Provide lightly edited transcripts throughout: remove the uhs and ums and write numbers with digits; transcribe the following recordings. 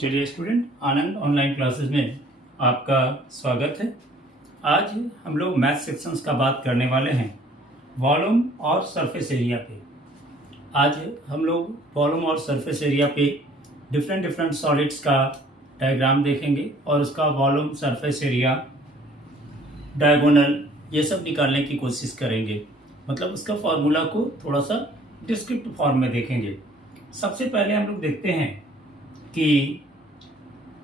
चलिए स्टूडेंट, आनंद online classes में आपका स्वागत है। आज हम लोग मैथ सेक्शंस का बात करने वाले हैं वॉल्यूम और सरफेस एरिया पे। आज हम लोग वॉल्यूम और सरफेस एरिया पे डिफरेंट सॉलिड्स का डायग्राम देखेंगे और उसका वॉल्यूम, सरफेस एरिया, डायगोनल ये सब निकालने की कोशिश करेंगे। मतलब उसका फॉर्मूला को थोड़ा सा डिस्क्रिप्टिव फॉर्म में देखेंगे। सबसे पहले हम लोग देखते हैं कि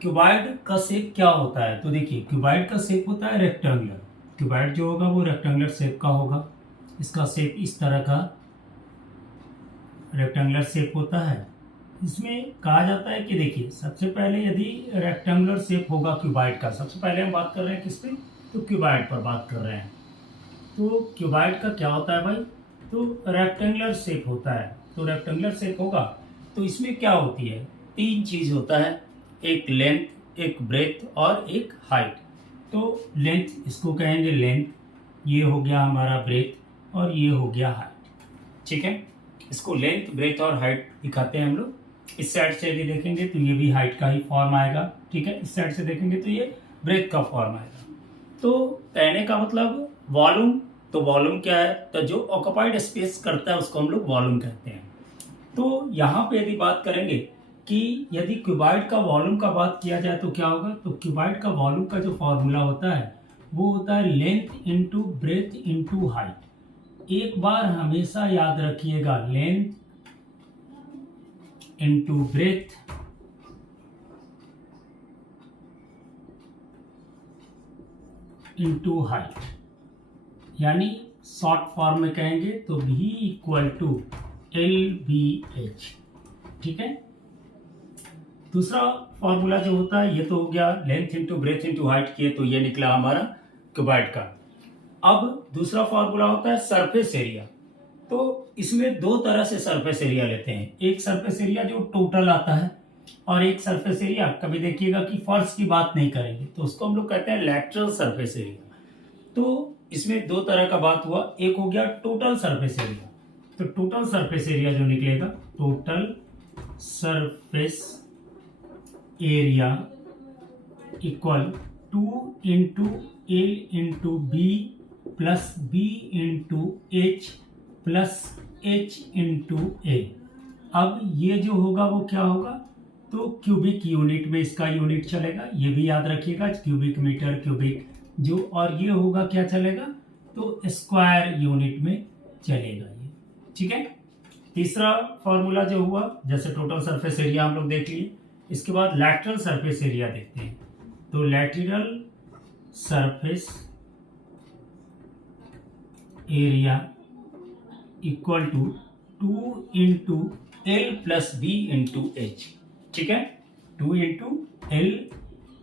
क्यूबॉइड का शेप क्या होता है। तो देखिए, क्यूबॉइड का शेप होता है रेक्टेंगुलर। क्यूबॉइड जो होगा वो रेक्टेंगुलर शेप का होगा। इसका शेप इस तरह का रेक्टेंगुलर शेप होता है। इसमें कहा जाता है कि देखिए, सबसे पहले यदि रेक्टेंगुलर शेप होगा क्यूबॉइड का, सबसे पहले हम बात कर रहे हैं किस पे, तो क्यूबॉइड पर बात कर रहे हैं। तो क्यूबॉइड का क्या होता है भाई, तो रेक्टेंगुलर शेप होता है। तो रेक्टेंगुलर शेप होगा तो इसमें क्या होती है, तीन चीज होता है, एक लेंथ, एक ब्रेथ और एक हाइट। तो लेंथ, इसको कहेंगे लेंथ, ये हो गया हमारा ब्रेथ और ये हो गया हाइट। ठीक है, इसको लेंथ, ब्रेथ और हाइट दिखाते हैं हम लोग। इस साइड से यदि देखेंगे तो ये भी हाइट का ही फॉर्म आएगा। ठीक है, इस साइड से देखेंगे तो ये ब्रेथ का फॉर्म आएगा। तो कहने का मतलब वॉल्यूम, तो वॉल्यूम क्या है, तो जो ऑक्युपाइड स्पेस करता है उसको हम लोग वॉल्यूम कहते हैं। तो यहाँ पे यदि बात करेंगे कि यदि क्यूबॉइड का वॉल्यूम का बात किया जाए तो क्या होगा, तो क्यूबॉइड का वॉल्यूम का जो फॉर्मूला होता है वो होता है length into breadth into height. एक बार हमेशा याद रखिएगा, length into breadth into height, यानी शॉर्ट फॉर्म में कहेंगे तो V इक्वल टू LBH। ठीक है, दूसरा फॉर्मूला जो होता है ये तो हो गया length into breadth into height किए, तो ये निकला हमारा क्यूबॉइड का। अब दूसरा फॉर्मूला होता है सरफेस एरिया। तो इसमें दो तरह से सरफेस एरिया लेते हैं, एक सरफेस एरिया जो टोटल आता है और एक सरफेस एरिया, कभी देखिएगा कि फर्श की बात नहीं करेंगे तो उसको हम लोग कहते हैं लैटरल सरफेस एरिया। तो इसमें दो तरह का बात हुआ, एक हो गया टोटल सरफेस एरिया। तो टोटल सरफेस एरिया जो निकलेगा, total surface area equal 2 into L into B plus B into H plus H into A. अब ये जो होगा वो क्या होगा, तो क्यूबिक यूनिट में इसका यूनिट चलेगा, ये भी याद रखिएगा, क्यूबिक मीटर, क्यूबिक जो, और ये होगा क्या चलेगा, तो स्क्वायर यूनिट में चलेगा ये। ठीक है, तीसरा फॉर्मूला जो हुआ, जैसे टोटल सरफेस एरिया हम लोग देख लिए, इसके बाद लैटरल सरफेस एरिया देखते हैं। तो lateral surface area equal to 2 into L plus B into H. ठीक है, 2 into L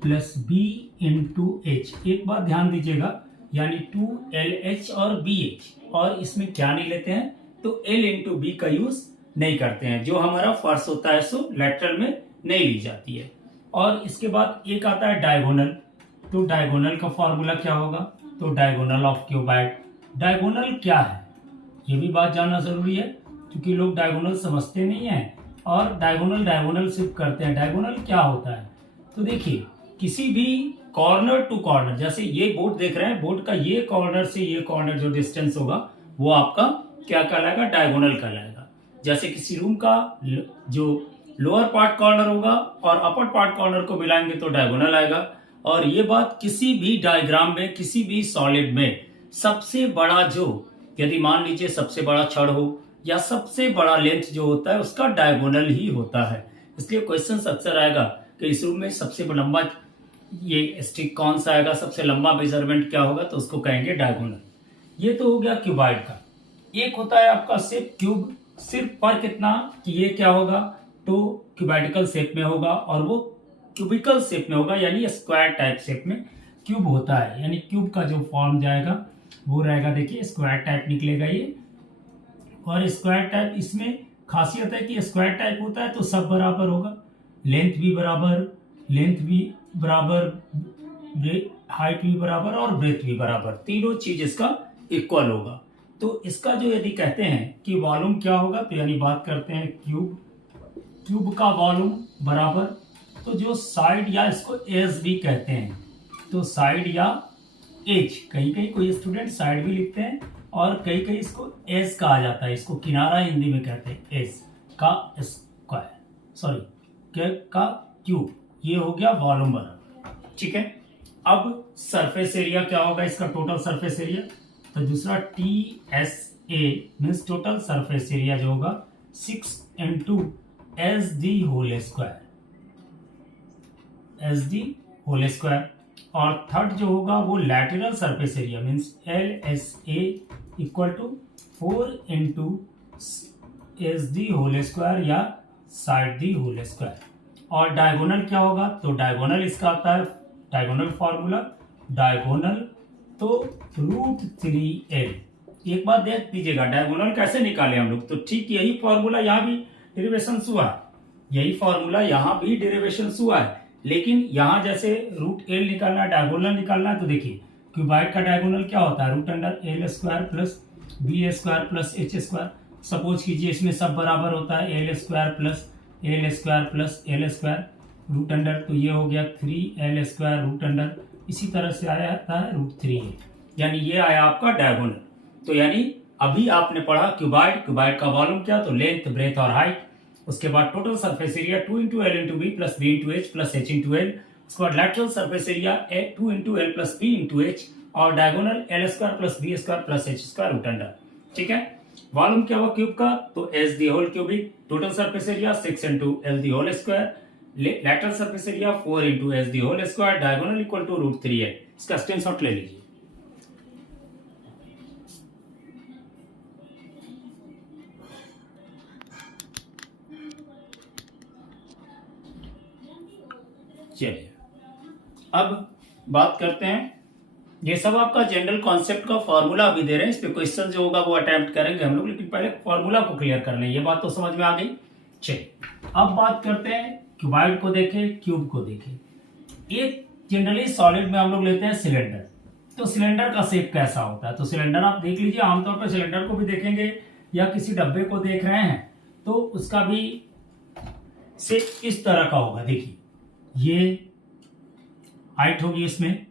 plus B into H. एक बात ध्यान दीजिएगा, यानी 2LH और BH, और इसमें क्या नहीं लेते हैं, तो L इंटू बी का यूज नहीं करते हैं। जो हमारा फर्श होता है सो लैटरल में नहीं ली जाती है। और इसके बाद एक आता है डायगोनल। तो डायगोनल का फॉर्मूला क्या होगा, तो डायगोनल ऑफ क्यूबॉइड। डायगोनल क्या है ये भी बात जानना जरूरी है, क्योंकि लोग डायगोनल समझते नहीं है और डायगोनल सिर्फ करते हैं। डायगोनल क्या होता है, तो देखिए, किसी भी कॉर्नर टू कॉर्नर, जैसे ये बोर्ड देख रहे हैं, बोर्ड का ये कॉर्नर से ये कॉर्नर जो डिस्टेंस होगा वो आपका क्या कहलाएगा, डायगोनल कहलाएगा। जैसे किसी रूम का जो लोअर पार्ट कॉर्नर होगा और अपर पार्ट कॉर्नर को मिलाएंगे तो डायगोनल आएगा। और ये बात किसी भी डायग्राम में, किसी भी सॉलिड में सबसे बड़ा जो, यदि मान लीजिए सबसे बड़ा छड़ हो या सबसे बड़ा लेंथ जो होता है उसका डायगोनल ही होता है। इसलिए क्वेश्चन अक्सर आएगा कि इस रूम में सबसे लंबा ये स्टिक कौन सा आएगा, सबसे लंबा मेजरमेंट क्या होगा, तो उसको कहेंगे डायगोनल। ये तो हो गया क्यूबॉइड का। एक होता है आपका शेप क्यूब, सिर्फ फर्क इतना कि ये क्या होगा, तो क्यूबॉइडिकल शेप में होगा और वो क्यूबिकल शेप में होगा, यानी स्क्वायर टाइप शेप में क्यूब होता है। यानी क्यूब का जो फॉर्म जाएगा वो रहेगा, देखिए स्क्वायर टाइप निकलेगा ये। और स्क्वायर टाइप, इसमें खासियत है कि स्क्वायर टाइप होता है तो सब बराबर होगा, लेंथ भी बराबर, हाइट भी बराबर और ब्रेथ भी बराबर, तीनों चीज इसका इक्वल होगा। तो इसका जो यदि कहते हैं कि वॉल्यूम क्या होगा, तो यानी बात करते हैं क्यूब का वॉल्यूम बराबर, तो जो साइड या इसको एज भी कहते हैं, तो साइड या एज, कहीं कहीं कोई स्टूडेंट साइड भी लिखते हैं और कहीं कहीं इसको एज कहा जाता है, इसको किनारा हिंदी में कहते हैं, एज का स्क्वायर, सॉरी का क्यूब, ये हो गया वॉल्यूम बराबर। ठीक है, अब सरफेस एरिया क्या होगा इसका, टोटल सरफेस एरिया, तो दूसरा T S A means total surface area जो होगा 6 into S D whole square, S D whole square. और थर्ड जो होगा वो lateral surface area means L S A equal to 4 into S D whole square या side D whole square. और diagonal क्या होगा, तो डायगोनल इसका आता है, डायगोनल फॉर्मूला, डायगोनल तो √3l। एक बात देख दीजिएगा, डायगोनल कैसे निकाले हम लोग, तो ठीक यही फॉर्मूला यहाँ भी डेरिवेशन हुआ है, यही फॉर्मूला यहाँ भी डेरिवेशन हुआ है, लेकिन यहाँ जैसे √l निकालना है, डायगोनल निकालना है, तो देखिए क्यूबाइड का डायगोनल क्या होता है, √root under l square plus B square plus H square. Suppose कीजिए इसमें सब बराबर होता है, l square plus L square plus L square root under, तो ये हो गया 3l स्क्वायर रूट अंडर, इसी तरह से आया था √3l, यानी ये आया आपका डायगोनल। तो यानी अभी आपने पढ़ा क्यूबाइड, क्यूबाइड का वॉल्यूम क्या, तो लेंथ ब्रेथ और हाइट, उसके बाद total surface area 2 into L into B plus B into H plus H into L, उसके बाद lateral surface area 2 into L plus B into H, और diagonal L square plus B square plus H square root under. ठीक है, volume क्या हुआ cube का, तो S the whole cubic, total surface area 6 into L the whole square, lateral surface area 4 into S the whole square, diagonal equal to √3l। इसका screenshot ले लीजिए। चलिए अब बात करते हैं, ये सब आपका जनरल कॉन्सेप्ट का फॉर्मूला अभी दे रहे हैं, इस पे क्वेश्चन जो होगा वो अटेम्प्ट करेंगे हम लोग, लेकिन पहले फॉर्मूला को क्लियर कर लें, ये बात तो समझ में आ गई। चलिए अब बात करते हैं, क्यूबाइड को देखें, क्यूब को देखें। एक जनरली सॉलिड में हम लोग लेते हैं सिलेंडर, तो सिलेंडर का शेप कैसा होता है, तो सिलेंडर आप देख लीजिए, आमतौर पर सिलेंडर को भी देखेंगे या किसी डब्बे को देख रहे हैं तो उसका भी शेप इस तरह का होगा। देखिए ये हाइट होगी, इसमें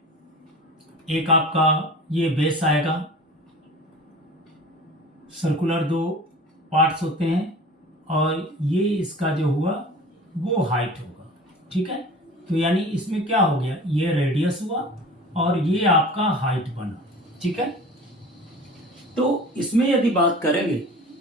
एक आपका ये बेस आएगा, सर्कुलर 2 पार्ट्स होते हैं, और ये इसका जो हुआ वो हाइट होगा। ठीक है, तो यानी इसमें क्या हो गया, ये रेडियस हुआ और ये आपका हाइट बना। ठीक है, तो इसमें यदि बात करेंगे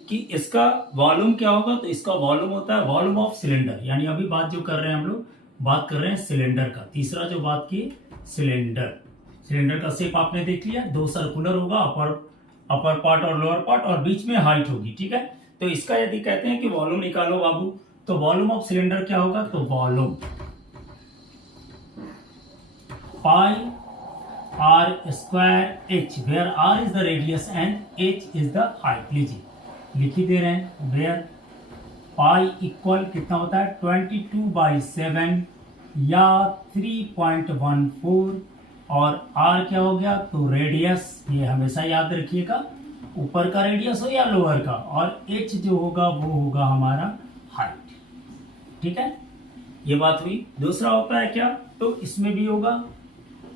कि इसका वॉल्यूम क्या होगा, तो इसका वॉल्यूम होता है वॉल्यूम ऑफ सिलेंडर, यानी अभी बात जो कर रहे हैं हम लोग, बात कर रहे हैं सिलेंडर का। तीसरा जो बात की सिलेंडर, सिलेंडर का शेप आपने देख लिया, 2 सर्कुलर होगा, अपर पार्ट और लोअर पार्ट, और बीच में हाइट होगी। ठीक है, तो इसका यदि कहते हैं कि वॉल्यूम निकालो बाबू, तो वॉल्यूम ऑफ सिलेंडर क्या होगा, तो volume pi r square h, where r is the radius and h is the height. लीजिए लिख ही दे रहे हैं, वेयर पाई इक्वल कितना होता है 22/7 या 3.14, और r क्या हो गया, तो रेडियस, ये हमेशा याद रखिएगा, ऊपर का रेडियस हो या लोअर का, और h जो होगा वो होगा हमारा हाइट। ठीक है, ये बात हुई। दूसरा होता है क्या, तो इसमें भी होगा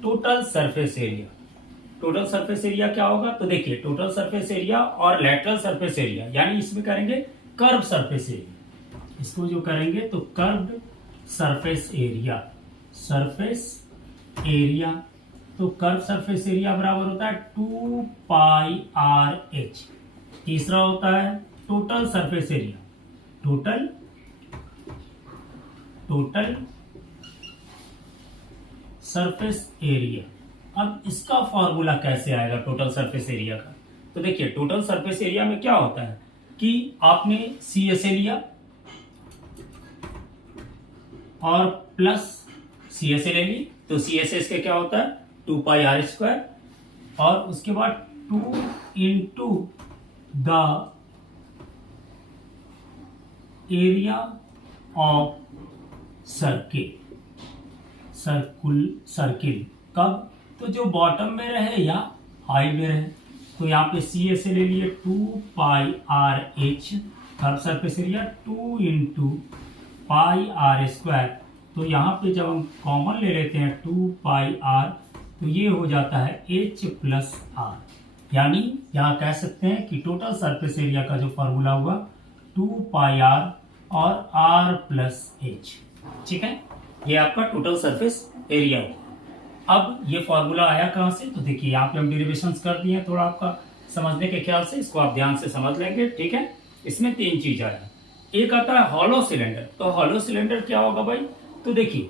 total surface area. Total surface area क्या होगा, तो देखिए टोटल सरफेस एरिया और लैटरल सरफेस एरिया, यानी इसमें करेंगे कर्व सरफेस एरिया, इसको जो करेंगे तो curved surface area, surface area, तो कर्व सरफेस एरिया बराबर होता है 2πr/h। तीसरा होता है total surface area, total surface area. अब इसका फॉर्मूला कैसे आएगा टोटल सरफेस एरिया का, तो देखिए टोटल सरफेस एरिया में क्या होता है कि आपने CSA लिया और प्लस CSA ले ली, तो CSA इसके क्या होता है 2πr², और उसके बाद 2 into the area of circle, कब, तो जो बॉटम में रहे या हाई में रहे, तो यहाँ पे CSA ले लिए 2πr/h, curve surface area 2 into πr², तो यहाँ पे जब हम कॉमन ले लेते हैं 2πr, तो ये हो जाता है h प्लस आर। यानी यहाँ कह सकते हैं कि टोटल सरफेस एरिया का जो फॉर्मूला हुआ 2πr और r प्लस h। ठीक है, ये आपका टोटल सरफेस एरिया हो। अब ये फॉर्मूला आया कहाँ से, तो देखिए यहाँ पे हम डेरिवेशंस कर दिए हैं, थोड़ा आपका समझने के ख्याल से इसको आप ध्यान से समझ लेंगे। ठीक है, इसमें 3 चीज आया। एक आता है हॉलो सिलेंडर। तो हॉलो सिलेंडर क्या होगा भाई, तो देखिए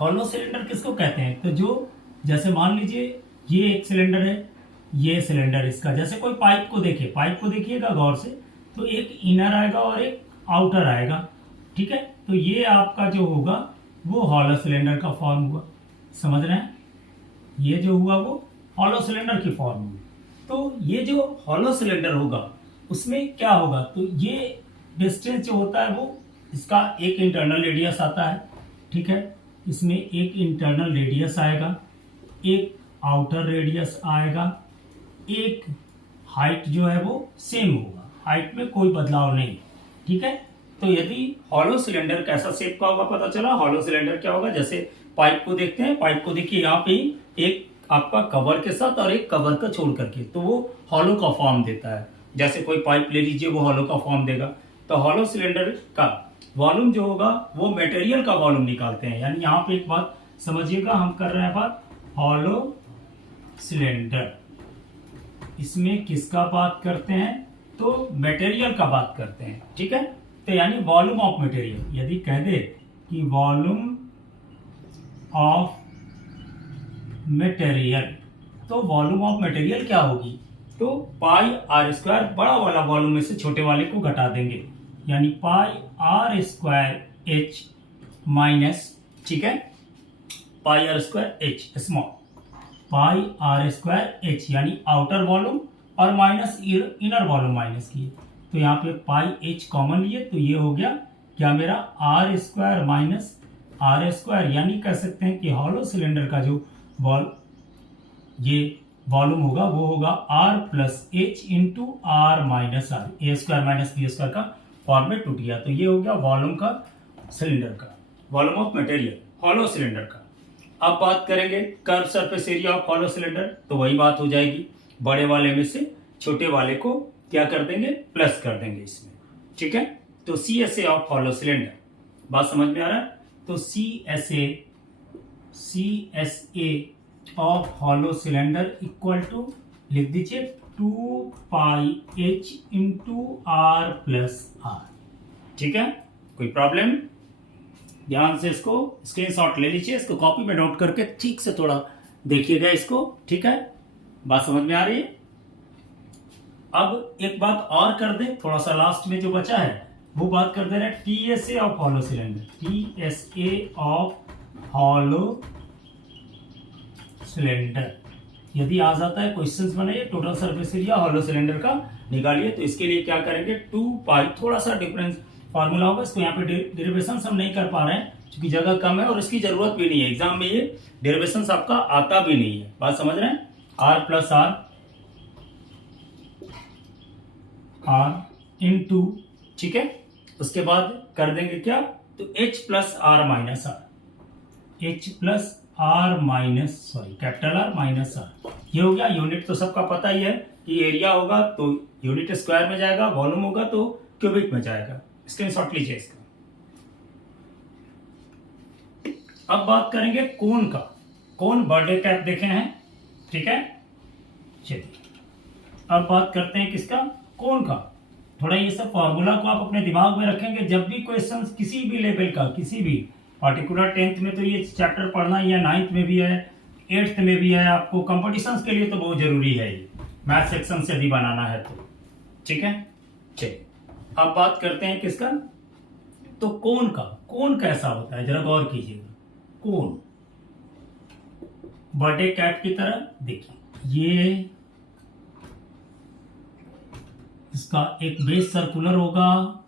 हॉलो सिलेंडर किसको कहते हैं, तो जो जैसे मान लीजिए ये एक सिलेंडर है, ये सिलेंडर इसका, जैसे कोई पाइप को देखिए, पाइप को देखिएगा गौर से, तो एक इनर आएगा और एक आउटर आएगा। ठीक है, तो ये आपका जो होगा वो हॉलो सिलेंडर का फॉर्म हुआ। समझ रहे हैं, ये जो हुआ वो हॉलो सिलेंडर की फॉर्म हुई। तो ये जो हॉलो सिलेंडर होगा उसमें क्या होगा, तो ये डिस्टेंस जो होता है वो इसका एक इंटरनल रेडियस आता है। ठीक है, इसमें एक इंटरनल रेडियस आएगा, एक आउटर रेडियस आएगा, एक हाइट जो है वो सेम होगा, हाइट में कोई बदलाव नहीं। ठीक है, तो यदि हॉलो सिलेंडर कैसा शेप का होगा पता चला। हॉलो सिलेंडर क्या होगा, जैसे पाइप को देखते हैं, पाइप को देखिए यहाँ पे एक आपका कवर के साथ और एक कवर का छोड़ करके, तो वो हॉलो का फॉर्म देता है। जैसे कोई पाइप ले लीजिए, वो हॉलो का फॉर्म देगा। तो हॉलो सिलेंडर का वॉल्यूम जो होगा वो मटेरियल का वॉल्यूम निकालते हैं। यानी यहाँ पे एक बात समझिएगा, हम कर रहे हैं बात हॉलो सिलेंडर, इसमें किसका बात करते हैं, तो मटेरियल का बात करते हैं। ठीक है, तो यानी वॉल्यूम ऑफ मटेरियल, यदि कह दे कि वॉल्यूम ऑफ मटेरियल, तो वॉल्यूम ऑफ मटेरियल क्या होगी, तो पाई आर स्क्वायर, बड़ा वाला वॉल्यूम में से छोटे वाले को घटा देंगे, यानी pi R square H minus, ठीक है, pi R square H small, pi R square H यानी आउटर वॉल्यूम और माइनस इनर वॉल्यूम माइनस किए, तो यहाँ पे पाई एच कॉमन लिए, तो ये हो गया क्या मेरा R square minus R square. यानी कह सकते हैं कि हॉलो सिलेंडर का जो ये वॉल्यूम होगा वो होगा R plus H into R minus R, A square minus B square का फॉर्म में टूट गया। तो ये हो गया वॉल्यूम का सिलेंडर का, volume of material hollow cylinder का। अब बात करेंगे curve surface area of hollow cylinder, तो वही बात हो जाएगी, बड़े वाले में से छोटे वाले को क्या कर देंगे, प्लस कर देंगे इसमें। ठीक है, तो C S A of hollow cylinder, बात समझ में आ रहा है, तो C S A of hollow cylinder equal to लिख दीजिए 2πh into are plus are. ठीक है, कोई प्रॉब्लम, ध्यान से इसको स्क्रीनशॉट ले लीजिए, इसको कॉपी में नोट करके ठीक से थोड़ा देखिएगा इसको। ठीक है, बात समझ में आ रही है। अब एक बात और कर दे, थोड़ा सा लास्ट में जो बचा है वो बात कर दे रहे हैं T S A of hollow cylinder, T S A of hollow cylinder. यदि आ जाता है क्वेश्चंस बनाइए, total surface area hollow cylinder का निकालिए, तो इसके लिए क्या करेंगे 2π, थोड़ा सा डिफरेंस फार्मूला होगा, इसको यहाँ पे डेरिवेशन हम नहीं कर पा रहे हैं क्योंकि जगह कम है और इसकी जरूरत भी नहीं है, एग्जाम में ये डेरिवेशन आपका आता भी नहीं है। बात समझ रहे हैं, आर प्लस आर इंटू, ठीक है, उसके बाद कर देंगे क्या, तो H plus R minus R, H plus R minus sorry capital R minus R, ये हो गया। यूनिट तो सबका पता ही है कि एरिया होगा तो यूनिट स्क्वायर में जाएगा, वॉल्यूम होगा तो क्यूबिक में जाएगा। स्क्रीनशॉट लीजिए इसका। अब बात करेंगे कोन का, कोन बर्थडे कैप देखे हैं, ठीक है। चलिए अब बात करते हैं किसका, कोन का। थोड़ा ये सब फॉर्मूला को आप अपने दिमाग में रखेंगे, जब भी क्वेश्चन किसी भी लेवल का, किसी भी पार्टिकुलर 10th में तो ये चैप्टर पढ़ना ही है, 9th में भी है, 8th में भी है, आपको कंपटीशंस के लिए तो बहुत जरूरी है ये, मैथ सेक्शन से भी बनाना है तो, ठीक है। चलिए अब बात करते हैं किसका, तो कोन का। कोन कैसा होता है जरा गौर कीजिएगा, कोन बर्थडे कैट की तरह देखिए, ये इसका एक बेस सर्कुलर होगा,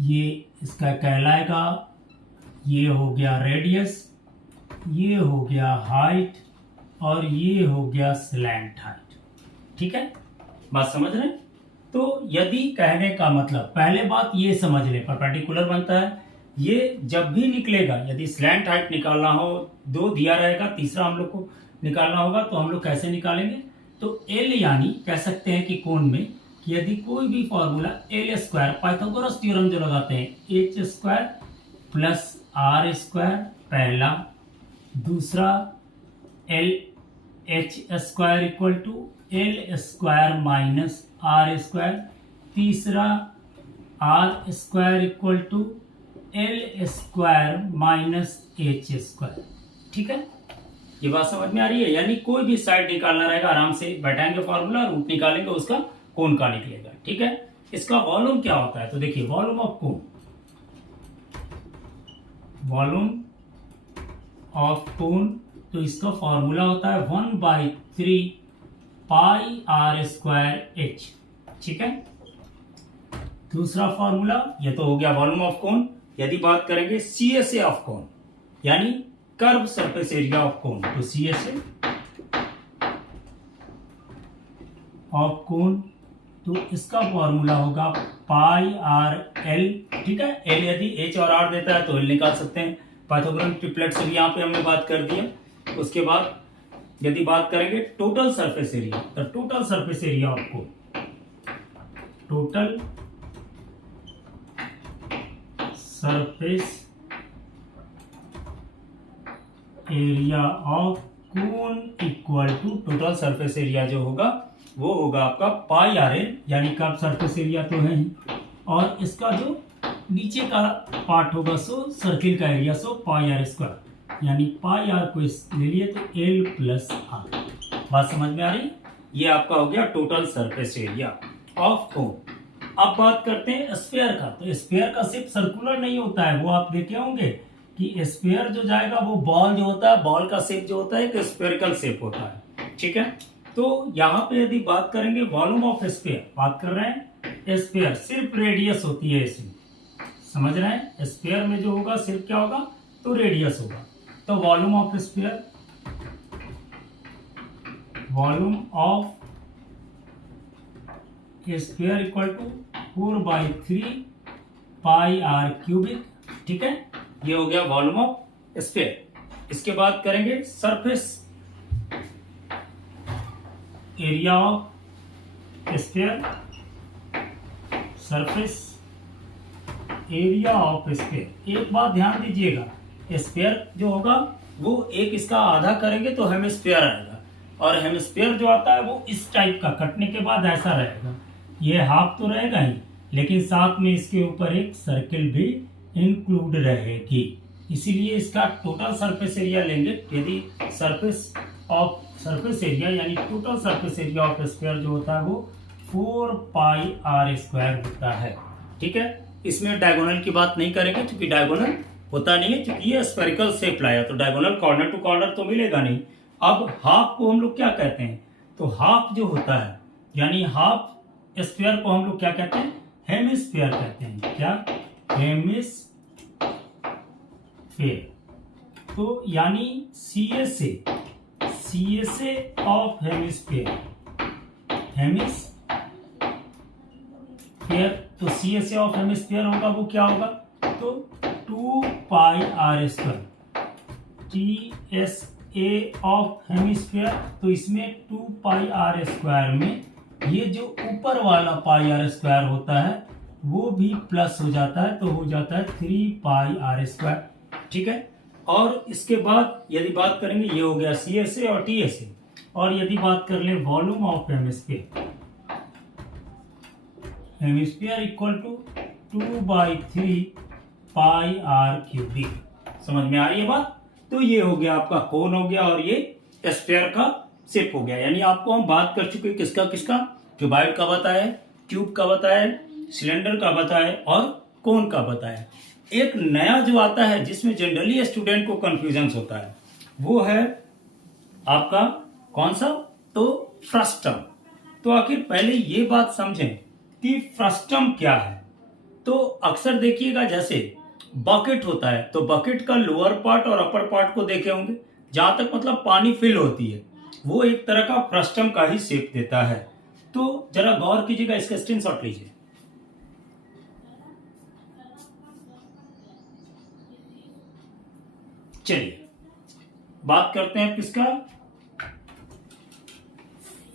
ये इसका कहलाएगा, ये हो गया रेडियस, ये हो गया हाइट और ये हो गया स्लैंट हाइट, ठीक है। बात समझ रहे हैं। तो यदि कहने का मतलब, पहले बात ये समझ लें, परपेंडिकुलर बनता है ये जब भी निकलेगा, यदि स्लैंट हाइट निकालना हो, 2 दिया रहेगा, तीसरा हम लोग को निकालना होगा, तो हम लोग कैसे निकालेंगे? तो एल यानी कह सकते हैं कि कोण में कि यदि कोई भी formula L square, Pythagoras theorem जो लगाते हैं, H square plus R square पहला, दूसरा L H square equal to L square minus R square, तीसरा R square equal to L square minus H square. ठीक है, ये बात समझ में आ रही है? यानी कोई भी साइड निकालना रहेगा, आराम से बैठाएंगे फॉर्मूला, रूट निकालेंगे, उसका कोण का निकलेगा। ठीक है, इसका वॉल्यूम क्या होता है? तो देखिए, वॉल्यूम ऑफ कोण, वॉल्यूम ऑफ कोण, तो इसका फॉर्मूला होता है 1/3 पाई आर स्क्वायर एच। ठीक है, दूसरा फॉर्मूला, ये तो हो गया वॉल्यूम ऑफ कोण। यदि बात करेंगे CSA ऑफ कोण, यानी कर्व सरफेस एरिया ऑफ कोण, तो CSA ऑफ कोण, तो इसका फॉर्मूला होगा पाई आर एल। ठीक है, एल यदि एच और आर देता है तो एल निकाल सकते हैं, पाइथागोरस ट्रिपलेट से भी यहाँ पे हमने बात कर दी है। उसके बाद यदि बात करेंगे टोटल सरफेस एरिया, तो total surface area of cone, total surface area of cone equal to total surface area जो होगा वो होगा आपका पाई आर एल, यानी कर्व सरफेस एरिया तो है ही, और इसका जो नीचे का पार्ट होगा सो सर्किल का area, so pi R square, यानी पाई आर को ले लिए तो एल प्लस आर। बात समझ में आ रही? ये आपका हो गया टोटल सरफेस एरिया ऑफ कोण। अब बात करते हैं स्फीयर का। तो स्फीयर का सिर्फ सर्कुलर नहीं होता है, वो आप देखे होंगे कि स्फीयर जो जाएगा वो बॉल जो होता है, बॉल का शेप जो होता है एक स्फीयरिकल शेप होता है। ठीक है, तो यहाँ पे यदि बात करेंगे वॉल्यूम ऑफ स्फीयर, बात कर रहे हैं स्फीयर, सिर्फ रेडियस होती है इसमें, समझ रहे हैं? स्फीयर में जो होगा सिर्फ क्या होगा? तो रेडियस होगा। तो volume of sphere, volume of sphere equal to 4/3 pi R cubic. ठीक है, ये हो गया वॉल्यूम ऑफ स्फीयर। इसके बाद करेंगे surface area of sphere, surface area of sphere. एक बात ध्यान दीजिएगा, स्फीयर जो होगा वो एक इसका आधा करेंगे तो हेमिस्फीयर आएगा, और हेमिस्फीयर जो आता है वो इस टाइप का, कटने के बाद ऐसा रहेगा, ये हाफ तो रहेगा ही, लेकिन साथ में इसके ऊपर एक सर्किल भी इंक्लूड रहेगी। इसीलिए इसका टोटल सरफेस एरिया लेंगे, यदि सरफेस एरिया यानी total surface area of sphere जो होता है वो 4 पाई आर स्क्वायर होता है। ठीक है, इसमें डायगोनल की बात नहीं करेंगे क्योंकि डायगोनल होता नहीं है, क्योंकि ये स्फेरिकल शेप लाया तो डायगोनल कॉर्नर टू कॉर्नर तो मिलेगा नहीं। अब हाफ को हम लोग क्या कहते हैं? तो हाफ जो होता है, यानी हाफ स्फीयर को हम लोग क्या कहते हैं? हेमिस्फीयर कहते हैं। क्या? हेमिस्फीयर। तो यानी CSA ऑफ हेमिस्फीयर, तो CSA ऑफ हेमिस्फीयर होगा वो क्या होगा? तो 2 pi R square. TSA of hemisphere, तो इसमें 2 पाई आर स्क्वायर में ये जो ऊपर वाला पाई आर स्क्वायर होता है वो भी प्लस हो जाता है, तो हो जाता है 3 पाई आर स्क्वायर। ठीक है, और इसके बाद यदि बात करेंगे, ये हो गया CSA और TSA, और यदि बात कर ले volume of hemisphere equal to 2/3 pi R cubic. समझ में आ रही है बात? तो ये हो गया आपका कोन हो गया, और ये स्फीयर का शेप हो गया। यानी आपको हम बात कर चुके किसका किसका? क्यूबॉइड का बताया, ट्यूब का बताया, सिलेंडर का बताया और कोन का बताया। एक नया जो आता है जिसमें जनरली स्टूडेंट को कंफ्यूजन होता है वो है आपका कौन सा? तो फ्रस्टम। तो आखिर पहले ये बात समझें कि फ्रस्टम क्या है। तो अक्सर देखिएगा जैसे बकेट होता है, तो बकेट का लोअर पार्ट और अपर पार्ट को देखे होंगे, जहां तक मतलब पानी फिल होती है वो एक तरह का फ्रस्टम का ही शेप देता है। तो जरा गौर कीजिएगा, इसका स्क्रीनशॉट लीजिए। चलिए बात करते हैं किसका,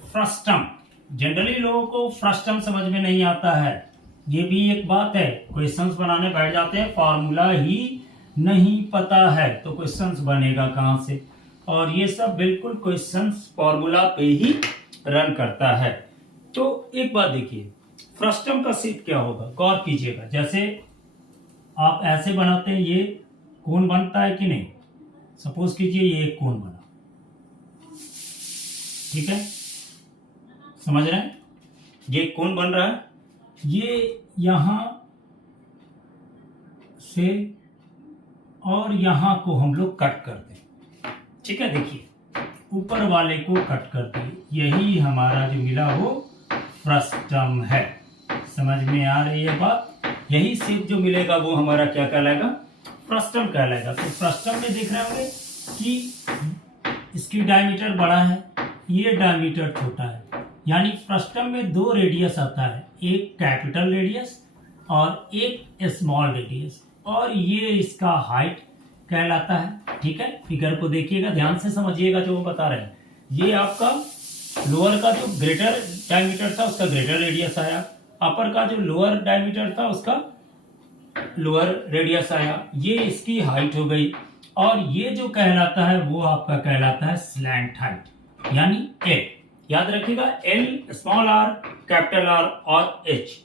फ्रस्टम। जनरली लोगों को फ्रस्टम समझ में नहीं आता है, ये भी एक बात है। क्वेश्चंस बनाने बैठ जाते हैं, फॉर्मूला ही नहीं पता है तो क्वेश्चंस बनेगा कहां से। और ये सब बिल्कुल क्वेश्चंस फॉर्मूला पे ही रन करता है। तो एक बात देखिए, फ्रस्टम का शेप क्या होगा, गौर कीजिएगा। जैसे आप ऐसे बनाते हैं, ये कोण बनता है कि नहीं। सपोज कीजिए ये एक कोण बना, ठीक है, समझ रहे हैं, ये कोण बन रहा है, ये यहां से और यहां को हम लोग कट करते हैं, ठीक है। देखिए ऊपर वाले को कट करते हैं, यही हमारा जो मिला वो फ्रस्टम है। समझ में आ रही है बात, यही शेप जो मिलेगा वो हमारा क्या कहलाएगा, फ्रस्टम कहलाएगा। तो फ्रस्टम में देख रहे होंगे कि इसकी डायमीटर बड़ा है, ये डायमीटर छोटा है, यानी फ्रस्टम में दो रेडियस आता है, एक कैपिटल रेडियस और एक स्मॉल रेडियस, और ये इसका हाइट कहलाता है, ठीक है। फिगर को देखिएगा, ध्यान से समझिएगा जो वो बता रहे हैं। ये आपका लोअर का जो ग्रेटर डायमीटर था उसका ग्रेटर रेडियस आया, अपर का जो लोअर डायमीटर था उसका लोअर रेडियस आया, ये इसकी हाइट हो गई। और ये जो कहलाता है वो आपका कहलाता है स्लैंट हाइट, यानी एल। याद रखिएगा, L, small R, capital R और एच।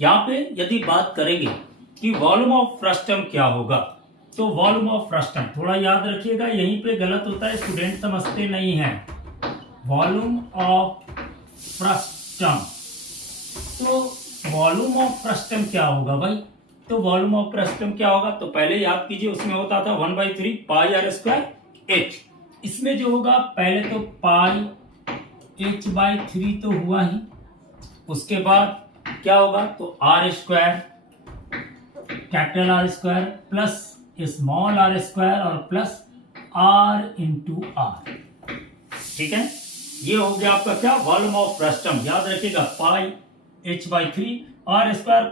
यहाँ पे यदि बात करेंगे कि वॉल्यूम ऑफ फ्रस्टम क्या होगा, तो वॉल्यूम ऑफ फ्रस्टम थोड़ा याद रखिएगा, यहीं पे गलत होता है, स्टूडेंट समझते नहीं है। वॉल्यूम ऑफ फ्रस्टम, तो वॉल्यूम ऑफ फ्रस्टम क्या होगा भाई, तो वॉल्यूम ऑफ फ्रस्टम क्या होगा, तो पहले याद कीजिए, उसमें होता था 1/3 पाई आर स्क्वायर एच। इसमें जो होगा पहले तो पाई h/3 तो हुआ ही, उसके बाद क्या होगा, तो R square, capital R square plus small R square और प्लस आर इंटू आर, ठीक है। ये हो गया आपका क्या, वॉल्यूम ऑफ फ्रस्टम। याद रखिएगा, pi h/3 R square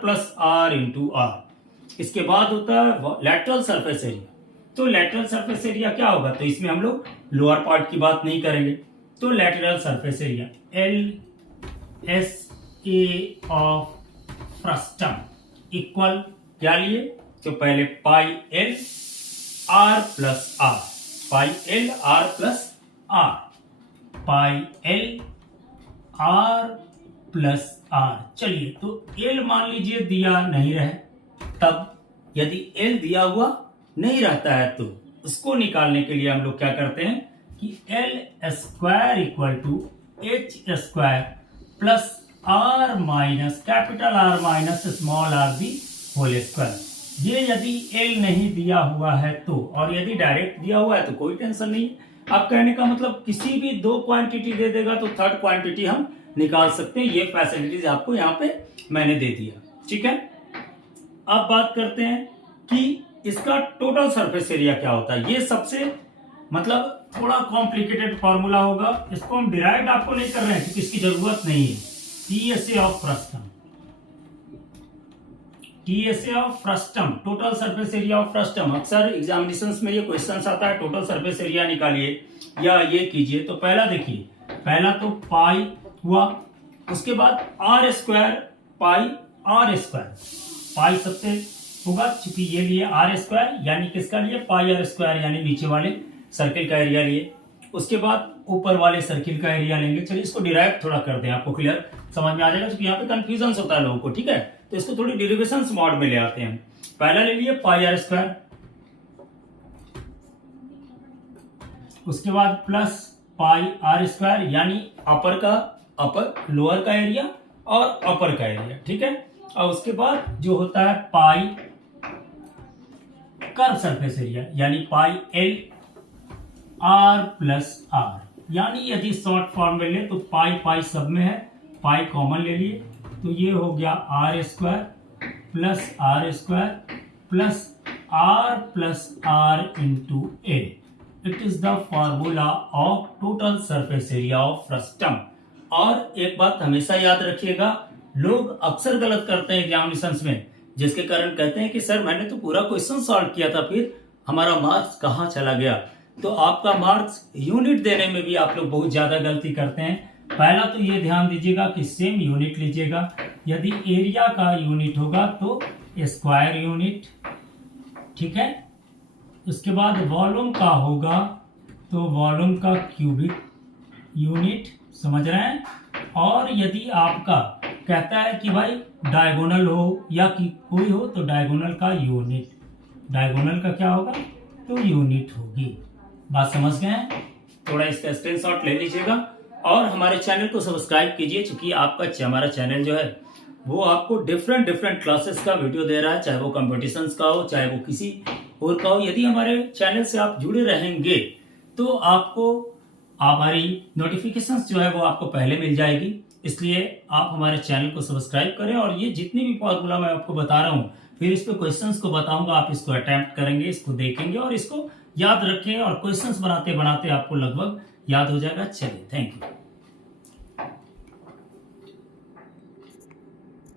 plus R into R. इसके बाद होता है लैटरल सरफेस एरिया। तो लैटरल सरफेस एरिया क्या होगा, तो इसमें हम लोग लोअर पार्ट की बात नहीं करेंगे, तो lateral surface area L S A of frustum equal to लिए, तो पहले pi L R plus R, pi L R plus R, pi L R plus R. चलिए, तो एल मान लीजिए दिया नहीं रहे, तब यदि एल दिया हुआ नहीं रहता है तो उसको निकालने के लिए हम लोग क्या करते हैं कि L square equal to H square plus R minus capital R minus small R the whole square. ये यदि एल नहीं दिया हुआ है तो, और यदि डायरेक्ट दिया हुआ है तो कोई टेंशन नहीं। अब कहने का मतलब किसी भी दो क्वांटिटी दे देगा तो थर्ड क्वांटिटी हम निकाल सकते हैं, ये फैसिलिटीज आपको यहाँ पे मैंने दे दिया, ठीक है। अब बात करते हैं कि इसका टोटल सरफेस एरिया क्या होता है। ये सबसे मतलब थोड़ा कॉम्प्लिकेटेड फॉर्मूला होगा, इसको हम डिराइव आपको नहीं कर रहे हैं क्योंकि इसकी जरूरत नहीं है। TSA of frustum, TSA of frustum, total surface area of frustum. अक्सर एग्जामिनेशंस में ये क्वेश्चन आता है, टोटल सरफेस एरिया निकालिए या ये कीजिए। तो पहला देखिए, पहला तो पाई हुआ, उसके बाद R square pi R square, pi सबसे होगा चूंकि ये लिए आर स्क्वायर, यानी किसका लिए, पाई आर स्क्वायर, यानी नीचे वाले सर्किल का एरिया लिए। उसके बाद ऊपर वाले सर्किल का एरिया लेंगे। चलिए इसको डिराइव थोड़ा कर दें, आपको क्लियर समझ में आ जाएगा, क्योंकि यहाँ पे कंफ्यूजन होता है लोगों को, ठीक है। तो इसको थोड़ी डेरिवेशंस मॉड में ले आते हैं। पहला ले लिए पाई आर स्क्वायर, उसके बाद प्लस पाई आर स्क्वायर, यानी अपर का अपर, लोअर का एरिया और अपर का एरिया, ठीक है। और उसके बाद जो होता है पाई कर्व सरफेस एरिया, यानी pi L R plus R, यानी यदि शॉर्ट फॉर्म में ले तो पाई पाई सब में है, पाई कॉमन ले लिए, तो ये हो गया R square plus R into A. It is the formula of total surface area of frustum. और एक बात हमेशा याद रखिएगा, लोग अक्सर गलत करते हैं एग्जामिनेशंस में, जिसके कारण कहते हैं कि सर मैंने तो पूरा क्वेश्चन सॉल्व किया था, फिर हमारा मार्क्स कहाँ चला गया। तो आपका मार्क्स यूनिट देने में भी आप लोग बहुत ज़्यादा गलती करते हैं। पहला तो ये ध्यान दीजिएगा कि सेम यूनिट लीजिएगा। यदि एरिया का यूनिट होगा तो स्क्वायर यूनिट, ठीक है। उसके बाद वॉल्यूम का होगा तो वॉल्यूम का क्यूबिक यूनिट, समझ रहे हैं। और यदि आपका कहता है कि भाई डायगोनल हो या कि कोई हो तो डायगोनल का यूनिट, डायगोनल का क्या होगा तो यूनिट होगी। बात समझ गए हैं। थोड़ा इसका स्क्रीनशॉट ले लीजिएगा और हमारे चैनल को सब्सक्राइब कीजिए, क्योंकि आपका हमारा चैनल जो है वो आपको डिफरेंट क्लासेस का वीडियो दे रहा है, चाहे वो कॉम्पिटिशन्स का हो चाहे वो किसी और का हो। यदि हमारे चैनल से आप जुड़े रहेंगे तो आपको हमारी नोटिफिकेशंस जो है वो आपको पहले मिल जाएगी। इसलिए आप हमारे चैनल को सब्सक्राइब करें और ये जितनी भी फॉर्मूला मैं आपको बता रहा हूँ फिर इस पे क्वेश्चंस को बताऊंगा, आप इसको अटेम्प्ट करेंगे, इसको देखेंगे और इसको याद रखें और क्वेश्चंस बनाते बनाते आपको लगभग याद हो जाएगा। चलिए, थैंक यू।